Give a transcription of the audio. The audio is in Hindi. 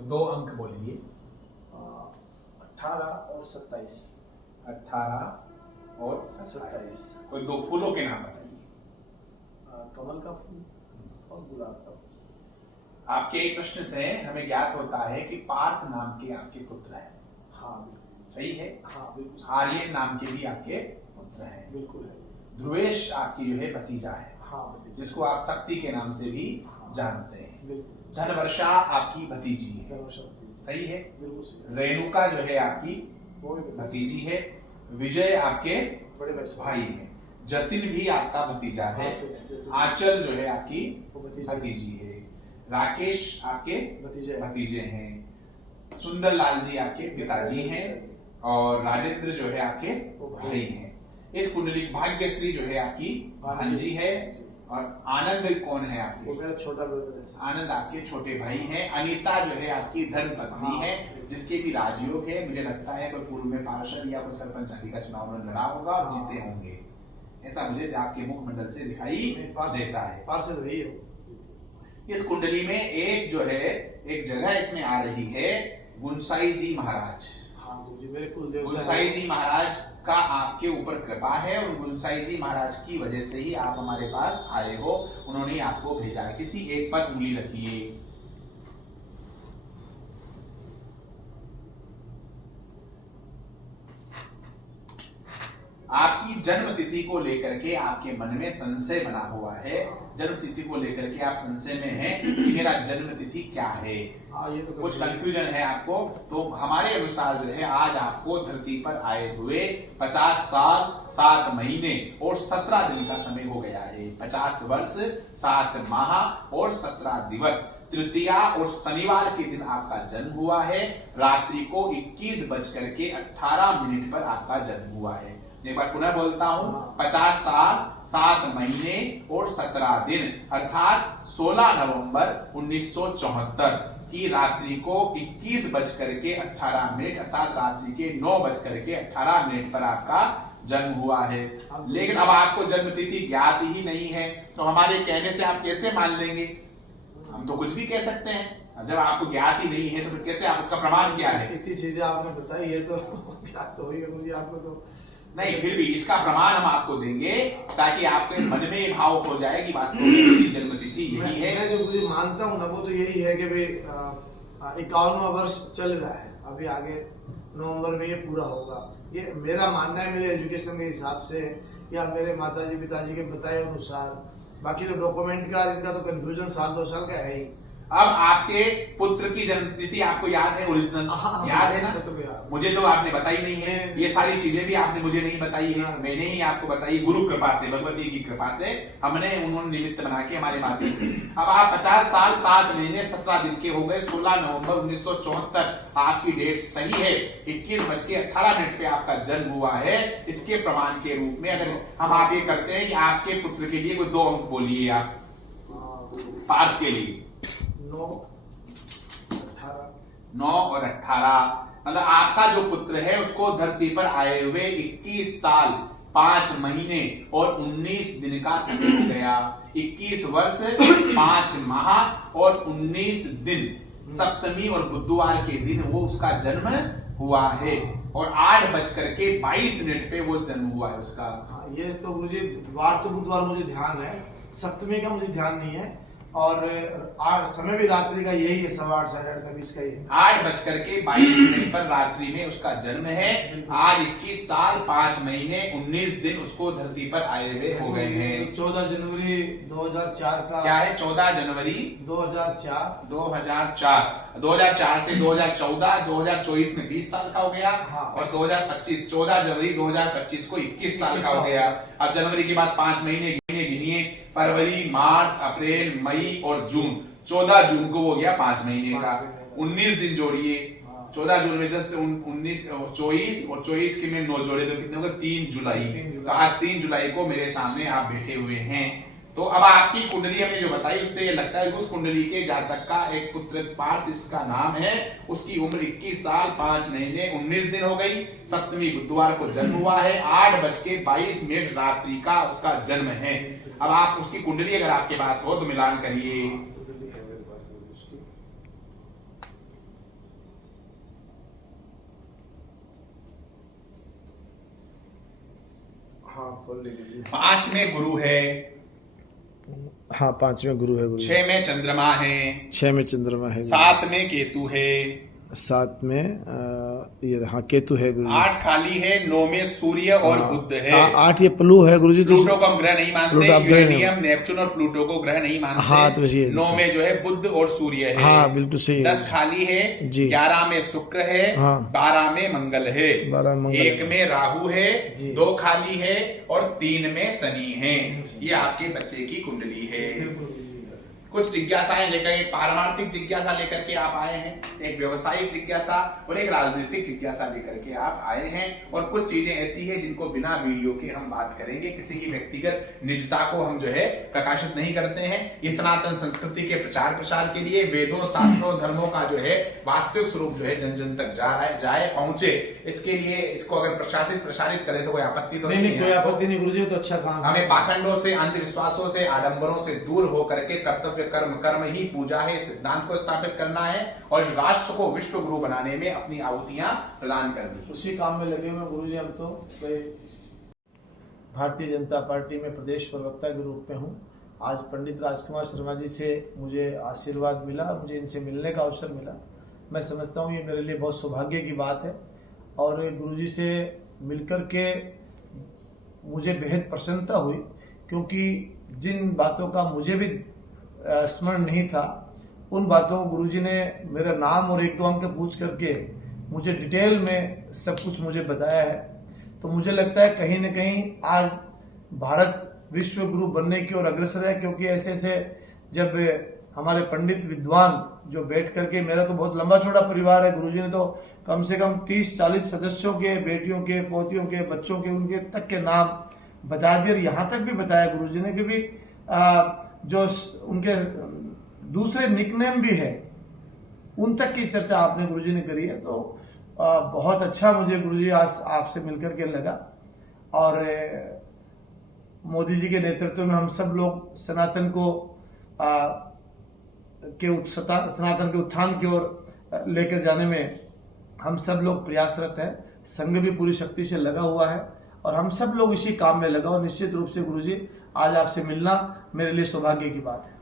कोई 2 अंक बोलिए। 18 और 27। 18 और 27। कोई 2 फूलों के नाम बताइए। कमल का फूल और गुलाब का फूल। आपके एक प्रश्न से हमें ज्ञात होता है कि पार्थ नाम के आपके पुत्र हैं। हाँ बिल्कुल सही है। हाँ बिल्कुल। आर्यन नाम के भी आपके पुत्र हैं। बिल्कुल है। ध्रुवेश आपकी जो है भतीजा है। हाँ भतीजा, जिसको आप शक्ति के नाम से भी जानते हैं। बिल्कुल। धनवर्षा आपकी भतीजी है। धनवर्षा भतीजी। सही है। बिल्कुल सही। रेणुका जो है आपकी वो भी भतीजी है। विजय आपके बड़े भाई है। जतिन भी आपका भतीजा है। हाँ, आंचल जो है आपकी वो भतीजी भतीजी है। राकेश आपके भतीजे हैं। सुंदर लाल जी आपके पिताजी हैं और राजेंद्र जो है आपके भाई हैं। इस कुंडली भाग्यश्री जो है आपकी भांजी है। और आनंद कौन है आपके? वो मेरा छोटा ब्रदर है। आनंद आपके छोटे भाई हैं। अनीता जो है आपकी धर्म पत्नी है, जिसके भी राजयोग है। मुझे लगता है कोई पूर्व में पार्षद या कोई सरपंच आदि का चुनाव में लड़ा होगा और जीते होंगे, ऐसा मुझे आपके मुखमंडल से दिखाई देता है। पार्षद रही है। इस कुंडली में एक जो है एक जगह इसमें आ रही है गुनसाई जी महाराज। हाँ गुरुजी मेरे कुलदेवता। गुनसाई जी महाराज का आपके ऊपर कृपा है और गुनसाई जी महाराज की वजह से ही आप हमारे पास आए हो। उन्होंने आपको भेजा है। किसी एक पर उंगली रखिए। आपकी जन्म तिथि को लेकर के आपके मन में संशय बना हुआ है। जन्म तिथि को लेकर के आप संशय में हैं कि मेरा जन्म तिथि क्या है। ये तो कुछ कंफ्यूजन है आपको। तो हमारे अनुसार जो है आज आपको धरती पर आए हुए 50 साल 7 महीने और 17 दिन का समय हो गया है। 50 वर्ष 7 माह और 17 दिवस। तृतीया और शनिवार के दिन आपका जन्म हुआ है। रात्रि को 21:18 पर आपका जन्म हुआ है। एक बार पुनः बोलता हूं। 50 साल 7 महीने और 17 दिन अर्थात 16 नवंबर 1974 की रात्रि को 21:18 अर्थात रात्रि के 9:18 पर आपका जन्म हुआ है। लेकिन अब आपको जन्म तिथि ज्ञात ही नहीं है, तो हमारे कहने से आप कैसे मान लेंगे? हम तो कुछ भी कह सकते हैं। जब आपको ज्ञात ही नहीं है तो फिर कैसे आप उसका प्रमाण क्या है? इतनी चीजें आपने बताई है तो ज्ञात तो हुई है मुझे। आपको तो नहीं, फिर भी इसका प्रमाण हम आपको देंगे ताकि आपके मन में भाव हो जाए कि वास्तव में जन्म तिथि यही है। मैं जो मुझे मानता हूँ ना वो तो यही है कि भाई 51वां वर्ष चल रहा है। अभी आगे नवंबर में ये पूरा होगा। ये मेरा मानना है, मेरे एजुकेशन के हिसाब से या मेरे माताजी पिताजी के बताए अनुसार। बाकी तो डॉक्यूमेंट का इनका तो कंफ्यूजन 1-2 साल का है ही। अब आपके पुत्र की जन्म तिथि आपको याद है? ओरिजिनल याद है ना? तो मुझे तो आपने बताई नहीं है। ये सारी चीजें भी आपने मुझे नहीं बताई है, मैंने ही आपको बताई। गुरु कृपा से, भगवती की कृपा से हमने उन्होंने निमित्त बना के हमारे माध्यम। अब आप 50 साल 7 महीने 17 दिन के हो गए। 16 नवंबर 1974 आपकी डेट सही है। 21:18 पे आपका जन्म हुआ है। इसके प्रमाण के रूप में अगर हम आप ये करते हैं कि आपके पुत्र के लिए कोई 2 अंक बोलिए आप पार्थ के लिए। 9 और 18 मतलब आपका जो पुत्र है उसको धरती पर आए हुए 21 साल 5 महीने और 19 दिन का समय हो गया। 21 वर्ष 5 माह और 19 दिन। सप्तमी और बुधवार के दिन वो उसका जन्म हुआ है और 8:22 पे वो जन्म हुआ है उसका। हाँ, ये तो मुझे वार तो बुधवार मुझे ध्यान है, सप्तमी का मुझे ध्यान नहीं है। और समय भी रात्रि का यही है, 8:15 8:30 का बीच का ही है। 8:22 पर रात्रि में उसका जन्म है। आज 21 साल 5 महीने 19 दिन उसको धरती पर आए हुए हो गए हैं। 14 जनवरी 2004 का क्या है? 14 जनवरी 2004 2004 से 2014 2024 में 20 साल का हो गया। हाँ। और 2025 14 जनवरी 2025 को 21 साल का हो गया। अब जनवरी के बाद 5 महीने गिनिए। फरवरी, मार्च, अप्रैल, मई और जून। 14 जून को हो गया 5 महीने का। 19 दिन जोड़िए। 14 जून में 10 से 19 24 और 24 के में 9 जोड़े तो कितने हो गए? 3 जुलाई। तो आज 3 जुलाई को मेरे सामने आप बैठे हुए हैं। तो अब आपकी कुंडली हमने जो बताई उससे ये लगता है उस कुंडली के जातक का एक पुत्र पार्थ इसका नाम है। उसकी उम्र 21 साल 5 महीने 19 दिन हो गई। सप्तमी बुधवार को जन्म हुआ है। 8:22 रात्रि का उसका जन्म है। अब आप उसकी कुंडली अगर आपके पास हो तो मिलान करिए। हाँ खोल लीजिए। 5 में गुरु है, हाँ 5 में गुरु है गुरु जी। 6 में चंद्रमा है, 6 में चंद्रमा है, 7 में केतु है, 7 में ये हाँ केतु है गुरु जी। 8 खाली है, 9 में सूर्य और बुध है। 8 ये प्लू है गुरु जी। प्लूटो को हम ग्रह नहीं मानते, प्लूटो आप ग्रह नहीं यूरेनियम, नेपच्यून और प्लूटो को ग्रह नहीं मानते। हाँ, तो वैसे 9 में जो है बुध और सूर्य है। हाँ बिल्कुल सही है। 10 खाली है जी। 11 में शुक्र है, हाँ। 12 में मंगल है, 12 में मंगल 1 में राहु है, जी। 2 खाली है और 3 में शनि है। ये आपके बच्चे की कुंडली है। कुछ जिज्ञासाएं लेकर, एक पारमार्थिक जिज्ञासा लेकर के आप आए हैं, एक व्यवसायिक जिज्ञासा और एक राजनीतिक जिज्ञासा लेकर के आप आए हैं, और कुछ चीजें ऐसी हैं जिनको बिना वीडियो के हम बात करेंगे। किसी की व्यक्तिगत निजता को हम जो है प्रकाशित नहीं करते हैं। ये सनातन संस्कृति के प्रचार प्रसार के लिए वेदों, शास्त्रों, धर्मों का जो है वास्तविक स्वरूप जो है जन जन तक जाए पहुंचे, इसके लिए इसको अगर प्रसारित करें तो कोई आपत्ति तो नहीं, कोई आपत्ति नहीं गुरु जी, तो अच्छा काम। हमें पाखंडों से, अंधविश्वासों से, आडंबरों से दूर होकर के कर्तव्य कर्म ही पूजा है, सिद्धांत को स्थापित करना है और राष्ट्र को विश्व गुरु बनाने में अपनी आहुतियां प्रदान करनी है। उसी काम में लगे हुए गुरु जी। हम तो भारतीय जनता पार्टी में प्रदेश प्रवक्ता के रूप में हूँ। आज पंडित राजकुमार शर्मा जी से मुझे आशीर्वाद मिला और मुझे इनसे मिलने का अवसर मिला। मैं समझता हूँ ये मेरे लिए बहुत सौभाग्य की बात है, और गुरु जी से मिलकर के मुझे बेहद प्रसन्नता हुई, क्योंकि जिन बातों का मुझे भी स्मरण नहीं था, उन बातों को गुरुजी ने मेरा नाम और 1-2 अंक पूछ करके मुझे डिटेल में सब कुछ मुझे बताया है। तो मुझे लगता है कहीं न कहीं आज भारत विश्व गुरु बनने की ओर अग्रसर है, क्योंकि ऐसे ऐसे जब हमारे पंडित विद्वान जो बैठ करके, मेरा तो बहुत लंबा चौड़ा परिवार है, गुरुजी ने तो कम से कम 30-40 सदस्यों के, बेटियों के, पोतियों के, बच्चों के, उनके तक के नाम बता दिए। और यहाँ तक भी बताया गुरुजी ने कि भी जो उनके दूसरे निकनेम भी है, उन तक की चर्चा आपने गुरुजी ने करी है। तो बहुत अच्छा मुझे गुरुजी आज आपसे मिलकर के लगा। और मोदी जी के नेतृत्व में हम सब लोग सनातन के उत्थान की ओर लेकर जाने में हम सब लोग प्रयासरत हैं। संघ भी पूरी शक्ति से लगा हुआ है और हम सब लोग इसी काम में लगा। और निश्चित रूप से गुरुजी आज आपसे मिलना मेरे लिए सौभाग्य की बात है।